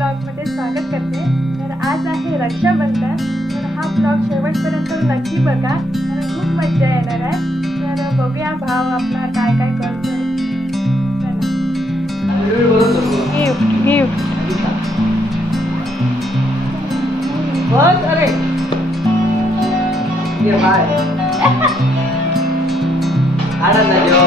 ब्लॉगमध्ये स्वागत करते। तर आज आहे रक्षाबंधन, तर हा ब्लॉग शेवटपर्यंत नक्की बघा, कारण खूप मजा येणार आहे। तर बघूया भाव आपला काय काय करतोय। गिफ्ट बस अरे ये बाय आड़ा ना जो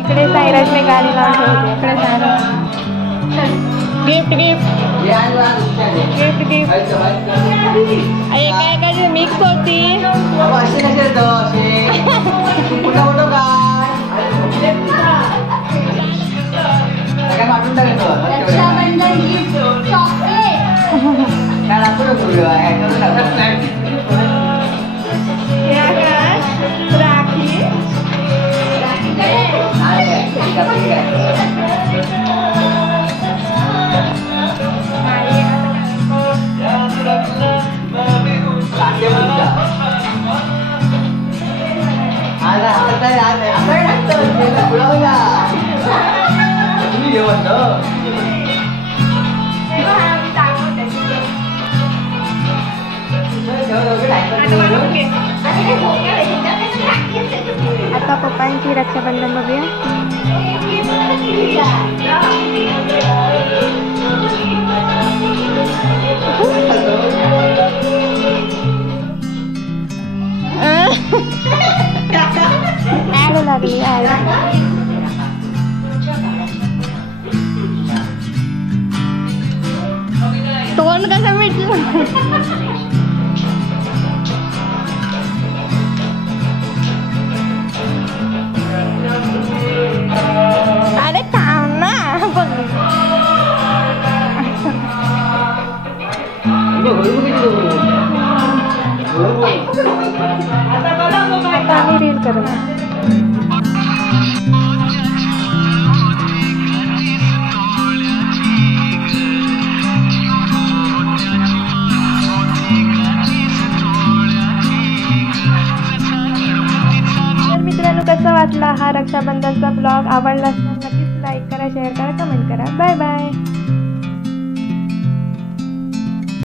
इकडे सायराज ने गाडी लावून ठेवली। इकडे Sairaj gift gift gift gift काय मिक्स होती। आता पप्पांची रक्षाबंधन बघूया। ऍड लागली तोंड कसं मिटलं। अरे थांब ना आता आम्ही रील करणार। मित्रांनो, कसा वाटला हा रक्षाबंधनचा ब्लॉग? आवडला असेल नक्कीच लाईक करा, शेअर करा, कमेंट करा। Bye bye.